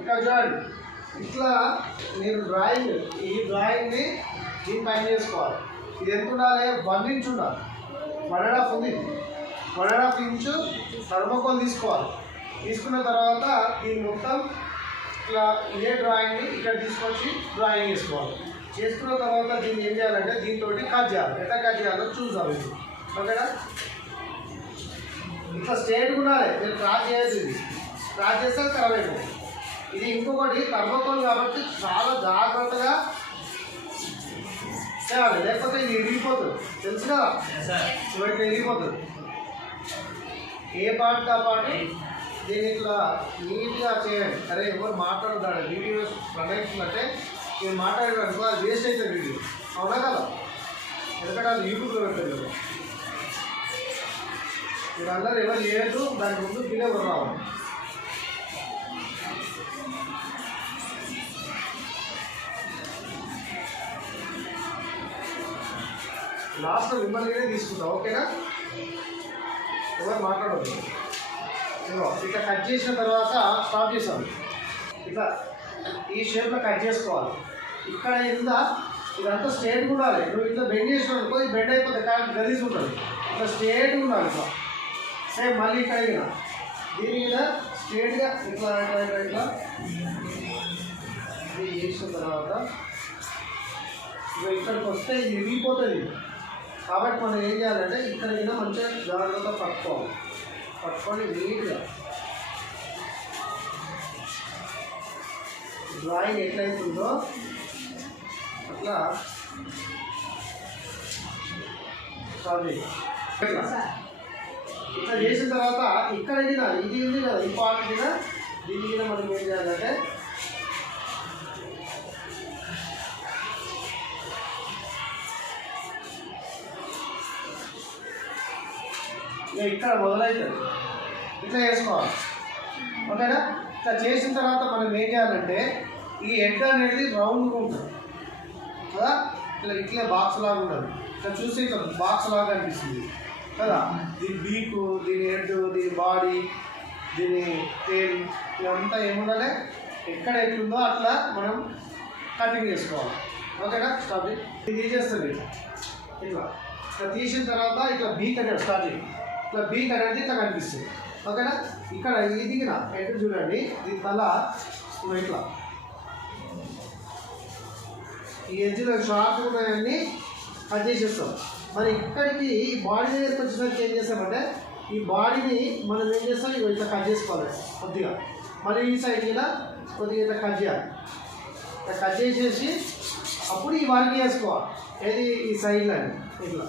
ఇక్కడ చూడండి. ఇట్లా మీరు డ్రాయింగ్ ఈ డ్రాయింగ్ని దీని పైన చేసుకోవాలి. ఇది ఎంత ఉండాలి? వన్ ఇంచ్ ఉండాలి. వన్ అండ్ హాఫ్ ఉంది. One and half inch thermocol తీసుకోవాలి. తీసుకున్న తర్వాత దీన్ని మొత్తం ఇట్లా ఇదే డ్రాయింగ్ని ఇక్కడ తీసుకొచ్చి డ్రాయింగ్ చేసుకోవాలి. చేసుకున్న తర్వాత దీన్ని ఏం చేయాలంటే దీంతో కట్ చేయాలి. ఎట్లా కట్ చేయాలో చూద్దాం ఇది ఓకేనా? ఇట్లా స్ట్రేట్ ఉండాలి. మీరు క్రాస్ చేయొద్దు ఇది. క్రాస్ చేస్తే ఖరాబ్ అయిపోతుంది ఇది ఇంకొకటి థర్మోకోల్ కాబట్టి చాలా జాగ్రత్తగా చేయాలి. లేకపోతే ఇది ఇరిగిపోతుంది. తెలుసు కదా ఇవి ఇట్లా ఇరిగిపోతుంది. ఏ పార్ట్ ఆ పార్ట్ దీన్ని ఇట్లా నీట్గా చేయండి. అరే ఎవరు మాట్లాడుతాడు వీడియో ప్రొడక్షన్ అంటే నేను మాట్లాడడానికి అది వేస్ట్ అవుతుంది వీడియో. అవునా కదా? ఎందుకంటే అది యూట్యూబ్లో పెట్టారు కదా. మీరు అందరూ ఎవరు లేదు దాని ముందు బిల్ ఎవరు రావాలి. లాస్ట్లో మిమ్మల్నినే తీసుకుంటాం ఓకేనా? ఎవరు మాట్లాడదు ఇట్లా కట్ చేసిన తర్వాత స్టాప్ చేసాం ఇట్లా ఈ షేప్లో కట్ చేసుకోవాలి. ఇక్కడ ఇంత ఇదంతా స్ట్రేట్గా ఉండాలి. నువ్వు ఇట్లా బెండ్ చేసిన అనుకో ఇది బెండ్ అయిపోతే కానీ గలీజ్ ఉంటుంది ఇట్లా స్ట్రేట్గా ఉండాలి ఇట్లా. సేమ్ మళ్ళీ ఇక్కడ దీని మీద స్ట్రేట్గా ఇట్లా ఇట్లా ఇట్లా ఇట్లా. ఇది చేసిన తర్వాత ఇక ఇక్కడికి వస్తే ఇది విరిగిపోతుంది. కాబట్టి మనం ఏం చేయాలంటే ఇక్కడ మీద మంచిగా జాగ్రత్తగా పట్టుకోవాలి. పట్టుకొని నీట్గా డ్రాయింగ్ ఎట్లయితుందో అట్లా సారీ ఇట్లా. చేసిన తర్వాత ఇక్కడ ఇది ఇది ఉంది కదా ఇంపార్టెంట్గా దీని మీద మనం ఏం చేయాలంటే ఇక్కడ మొదలవుతుంది ఇట్లా చేసుకోవాలి. ఓకేనా? ఇట్లా చేసిన తర్వాత మనం ఏం చేయాలంటే ఈ హెడ్ అనేది రౌండ్గా ఉంటుంది. కదా? ఇట్లా ఇట్లా బాక్స్ లాగా ఉండదు ఇట్లా చూస్తే ఇట్లా బాక్స్ లాగా అనిపిస్తుంది. కదా? దీని బీకు దీని హెడ్ దీని బాడీ దీని టేల్ ఇదంతా ఏముండాలి? ఎక్కడ ఎట్లుందో అట్లా మనం కటింగ్ చేసుకోవాలి. ఓకేనా? స్టార్టింగ్ ఇది తీసేస్తుంది. ఇట్లా. ఇట్లా ఇట్లా తీసిన తర్వాత ఇట్లా బీక్ అనేది స్టార్టింగ్ ఇట్లా బీక్ అనేది ఇట్లా కనిపిస్తుంది. ఓకేనా? ఇక్కడ ఈ దిగిన ఎటు చూడండి? దీని వల్ల ఇట్లా. ఈ ఎడ్జ్లో షార్ప్ ఉన్నాయన్నీ కట్ చేసేస్తాం. మరి ఇక్కడికి ఈ బాడీ దగ్గరికి వచ్చినట్టు ఏం చేస్తామంటే ఈ బాడీని మనం ఏం చేస్తాం? ఇగో ఇట్లా కట్ చేసుకోవాలి కొద్దిగా. మరి ఈ సైడ్ ఇలా కొద్దిగా ఇట్లా కట్ చేయాలి. ఇట్లా కట్ చేసేసి అప్పుడు ఈ వర్క్ చేసుకోవాలి. ఏది? ఈ సైడ్లో ఇట్లా.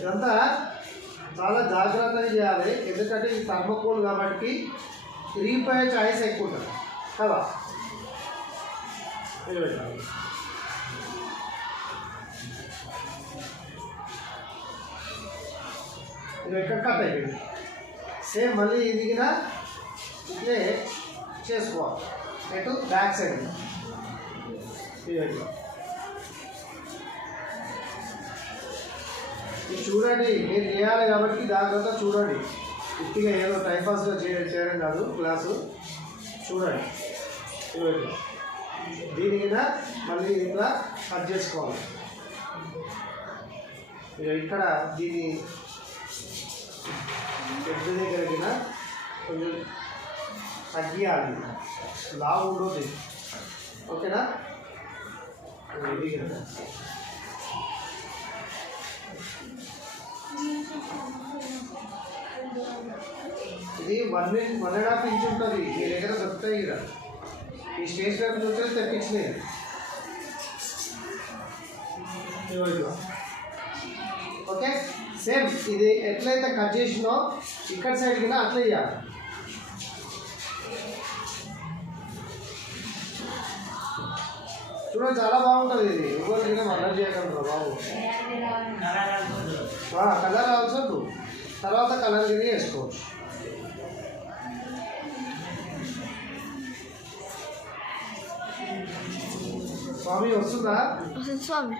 ఇదంతా చాలా జాగ్రత్తగా చేయాలి. ఎందుకంటే ఇది థర్మకోల్ కాబట్టి రీపోయే ఛాయిస్ ఎక్కువ ఉంటుంది. కదా? ఇదిగో ఇది ఎక్కడ కట్ అయిపోయింది? సేమ్ మళ్ళీ ఇదిగిన ఇట్లే చేసుకోవాలి. ఎటు? Back side. ఇదిగో ఇది చూడండి మీరు చేయాలి కాబట్టి జాగ్రత్త చూడండి. ఉట్టిగా ఏదో టైంపాస్గా చే చేయడం కాదు క్లాసు చూడండి. చూడండి. దీని మీద మళ్ళీ ఇట్లా కట్ చేసుకోవాలి. ఇక్కడ దీని పెద్ద దగ్గరికి కొంచెం తగ్గియాలి. లావు ఉండదు ఓకేనా? ఇది కదా ఇది one inch one and half inch ఉంటుంది. మీ దగ్గర దొరుకుతాయి ఇక్కడ ఈ స్టేజ్ వైపు నుంచి తెప్పించలేదు ఓకే? సేమ్. ఇది ఎట్లయితే కట్ చేసినో ఇక్కడ సైడ్ కింద అట్లా ఇవ్వాలి చూడండి చాలా బాగుంటుంది ఇది. ఎవరికైనా అల్లరి చేయగలరా బాబు. కలర్ రావచ్చు తర్వాత కలర్ గిరి వేసుకోవచ్చు. స్వామి వస్తుందా? స్వామి.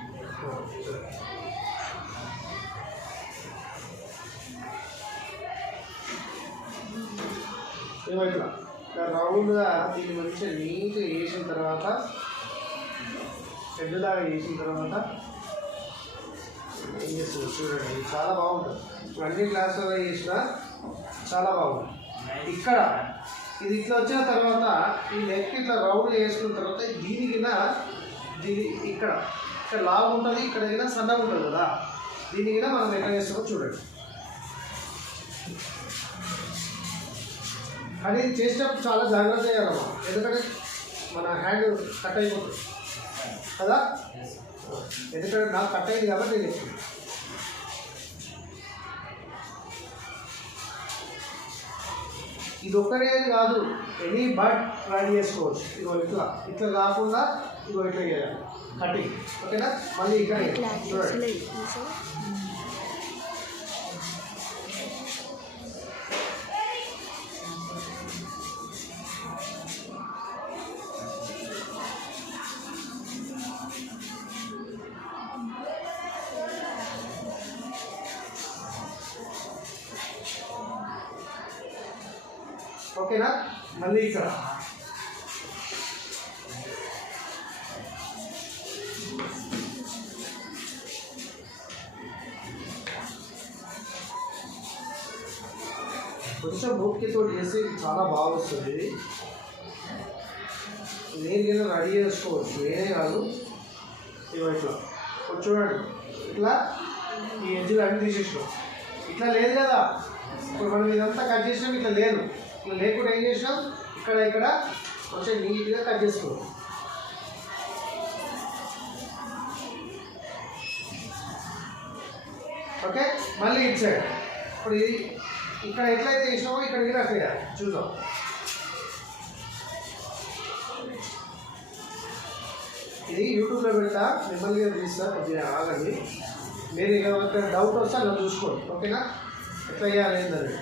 ఏమైనా రౌండ్గా దీన్ని మంచిగా నీట్గా వేసిన తర్వాత హెడ్లాగా చేసిన తర్వాత ఏం చేస్తుంది చూడండి. చాలా బాగుంటుంది. ఇప్పుడు అన్ని క్లాసులలో చేసిన చాలా బాగుంటుంది. ఇక్కడ ఇది ఇట్లా వచ్చిన తర్వాత ఈ లెగ్ ఇట్లా రౌండ్ చేసుకున్న తర్వాత దీనికిన దీని ఇక్కడ ఇక్కడ లావు ఉంటుంది ఇక్కడ కింద సన్నగా ఉంటుంది కదా. దీనికిన మనం ఎట్లా చేస్తామో చూడండి. కానీ చేసేటప్పుడు చాలా జాగ్రత్త చేయాలమ్మా. ఎందుకంటే మన హ్యాండ్ కట్ అయిపోతుంది. కదా? ఎందుకంటే నాకు కట్ అయింది కాబట్టి నేను ఇది ఒక్కరే కాదు ఎనీ బర్డ్ రెడీ చేసుకోవచ్చు. ఇగో ఇట్లా. ఇట్లా కాకుండా ఇగో ఇట్లా చేయాలి. కటింగ్. ఓకేనా? మళ్ళీ ఇక్కడ చూడండి. ఓకేనా? మళ్ళీ ఇక్కడ. కొంచెం ఓపికతో చేసి చాలా బాగా వస్తుంది. నేను రెడీ చేసుకోవచ్చు. నేనే కాదు. ఇవ్వ ఇట్లా. చూడండి. ఇట్లా ఈ ఎడ్జ్లు అన్నీ తీసేసినాం ఇట్లా లేదు కదా. ఇప్పుడు మనం ఇదంతా కట్ చేసినాం ఇట్లా లేదు. లేకుండా ఏం చేసినాం ఇక్కడ ఇక్కడ. కొంచెం నీట్గా కట్ చేసుకోవాలి ఓకే? మళ్ళీ ఇటు సైడ్ ఇప్పుడు ఇది ఇక్కడ ఎట్లయితే చేసినామో ఇక్కడ కూడా అట్లా చేయాలి చూద్దాం. ఇది యూట్యూబ్లో పెడతా. మిమ్మల్ని తీస్తా కొద్దిగా ఆగండి. మీరు ఎవరికైనా డౌట్ వస్తే అలా చూసుకోండి. ఓకేనా? ఎట్లా చేయాలి ఏంటంటే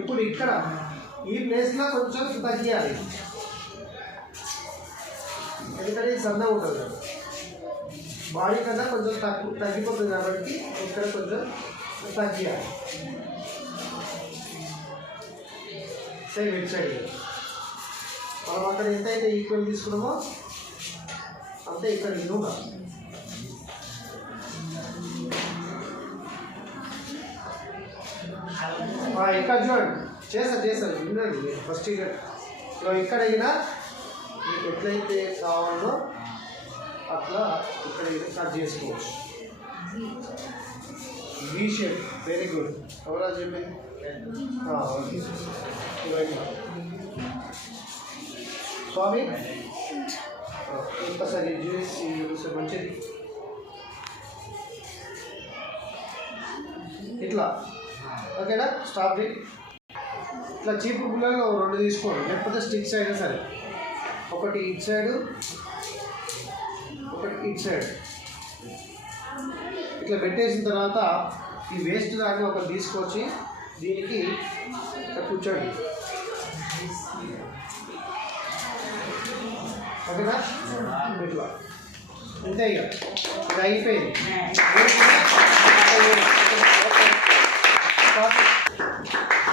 ఇప్పుడు ఇక్కడ ఈ ప్లేస్లో కొంచెం తగ్గియాలి ఎందుకంటే ఇది సన్నగా ఉంటుంది బాడీ కన్నా కొంచెం తగ్గు తగ్గిపోతుంది కాబట్టి ఇక్కడ కొంచెం తగ్గియాలి సేమ్ ఇట్ సైడ్. మనం అక్కడ ఎంత అయితే ఈక్వల్ తీసుకున్నామో అంతే ఇక్కడ ఇది ఉండాలి ఇక్కడ చూడండి. చేస్తా చేస్తాను వినండి మీరు ఫస్ట్ ఇక్కడ ఇగో ఇక్కడ అయినా మీకు ఎట్లయితే కావాలో అట్లా ఇక్కడ కట్ చేసుకోవచ్చు. వీ షేప్ వెరీ గుడ్ ఎవరా చెప్పింది? స్వామి? ఆ, ఒక్కసారి చూసి చూస్తే మంచిది. ఇట్లా. ఓకేనా? స్టాప్ ఇట్లా చీపు పుల్లలు రెండు తీసుకోండి. లేకపోతే స్టిక్స్ అయినా సరే. ఒకటి ఇటు సైడ్ ఒకటి ఇటు సైడ్. ఇట్లా పెట్టేసిన తర్వాత ఈ వేస్ట్ దాన్ని ఒకటి తీసుకొచ్చి దీనికి కూర్చోండి. ఓకేనా? ఇట్లా. అంతే ఇక. ఇది అయిపోయింది. Obrigada.